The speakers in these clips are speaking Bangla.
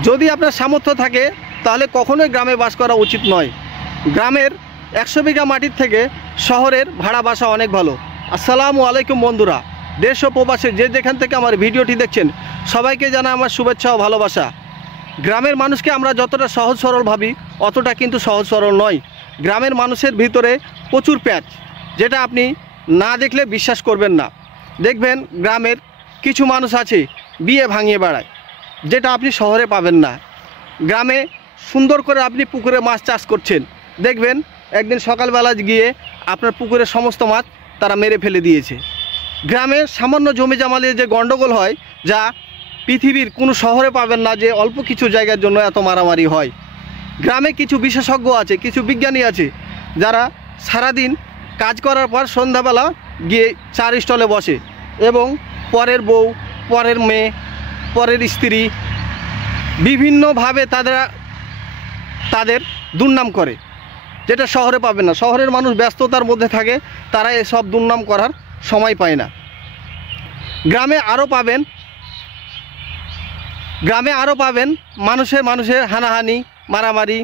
যদি আপনার সামর্থ্য থাকে তাহলে কখনোই গ্রামে বাস করা উচিত নয়। গ্রামের 100 বিঘা মাটির থেকে শহরের ভাড়া বাসা অনেক ভালো। আসসালামু আলাইকুম বন্ধুরা, দেশ ও প্রবাসে যে যেখান থেকে আমার ভিডিওটি দেখছেন সবাইকে জানাই আমার শুভেচ্ছা ও ভালোবাসা। গ্রামের মানুষকে আমরা যতটা সহজ সরল ভাবি অতটা কিন্তু সহজ সরল নয়। গ্রামের মানুষের ভিতরে প্রচুর প্যাঁচ, যেটা আপনি না দেখলে বিশ্বাস করবেন না। দেখবেন গ্রামের কিছু মানুষ আছে বিয়ে ভাঙিয়ে বেড়ায়, যেটা আপনি শহরে পাবেন না। গ্রামে সুন্দর করে আপনি পুকুরে মাছ চাষ করছেন, দেখবেন একদিন সকালবেলা গিয়ে আপনার পুকুরের সমস্ত মাছ তারা মেরে ফেলে দিয়েছে। গ্রামে সামান্য জমি জামালিয়ে যে গণ্ডগোল হয়, যা পৃথিবীর কোনো শহরে পাবেন না, যে অল্প কিছু জায়গার জন্য এত মারামারি হয়। গ্রামে কিছু বিশেষজ্ঞ আছে, কিছু বিজ্ঞানী আছে, যারা সারাদিন কাজ করার পর সন্ধ্যাবেলা গিয়ে চার স্টলে বসে এবং পরের বউ, পরের মেয়ে, পরের স্ত্রী বিভিন্নভাবে তাদের দুর্নাম করে, যেটা শহরে পাবেন না। শহরের মানুষ ব্যস্ততার মধ্যে থাকে, তারা এসব দুর্নাম করার সময় পায় না। গ্রামে আরও পাবেন মানুষের হানাহানি, মারামারি,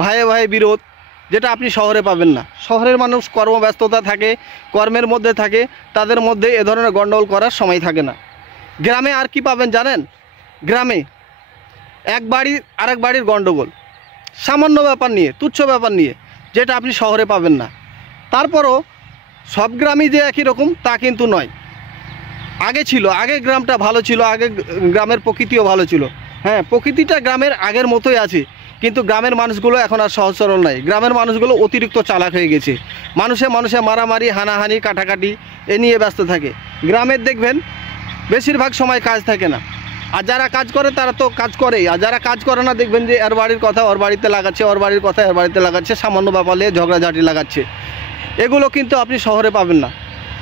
ভাইয়ে ভাইয়ে বিরোধ, যেটা আপনি শহরে পাবেন না। শহরের মানুষ কর্মব্যস্ততা থাকে, কর্মের মধ্যে থাকে, তাদের মধ্যে এ ধরনের গণ্ডগোল করার সময় থাকে না। গ্রামে আর কি পাবেন জানেন? গ্রামে এক বাড়ির আরেক বাড়ির গণ্ডগোল, সামান্য ব্যাপার নিয়ে, তুচ্ছ ব্যাপার নিয়ে, যেটা আপনি শহরে পাবেন না। তারপরও সব গ্রামই যে একই রকম তা কিন্তু নয়। আগে গ্রামটা ভালো ছিল, আগে গ্রামের প্রকৃতিও ভালো ছিল। হ্যাঁ, প্রকৃতিটা গ্রামের আগের মতোই আছে, কিন্তু গ্রামের মানুষগুলো এখন আর সহজ সরল নাই। গ্রামের মানুষগুলো অতিরিক্ত চালাক হয়ে গেছে। মানুষে মারামারি, হানাহানি, কাটাকাটি এ নিয়ে ব্যস্ত থাকে। গ্রামের দেখবেন বেশিরভাগ সময় কাজ থাকে না, আর যারা কাজ করে তারা তো কাজ করেই, আর যারা কাজ করে না দেখবেন যে এর বাড়ির কথা ওর বাড়িতে লাগাচ্ছে, ওর বাড়ির কথা এর বাড়িতে লাগাচ্ছে, সামান্য ব্যাপার নিয়ে ঝগড়াঝাটি লাগাচ্ছে। এগুলো কিন্তু আপনি শহরে পাবেন না।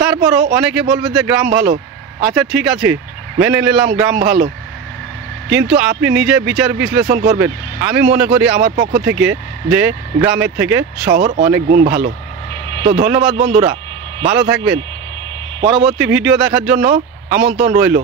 তারপরও অনেকে বলবে যে গ্রাম ভালো। আচ্ছা ঠিক আছে, মেনে নিলাম গ্রাম ভালো, কিন্তু আপনি নিজে বিচার বিশ্লেষণ করবেন। আমি মনে করি আমার পক্ষ থেকে যে গ্রামের থেকে শহর অনেক গুণ ভালো। তো ধন্যবাদ বন্ধুরা, ভালো থাকবেন। পরবর্তী ভিডিও দেখার জন্য আমন্ত্রণ রইল।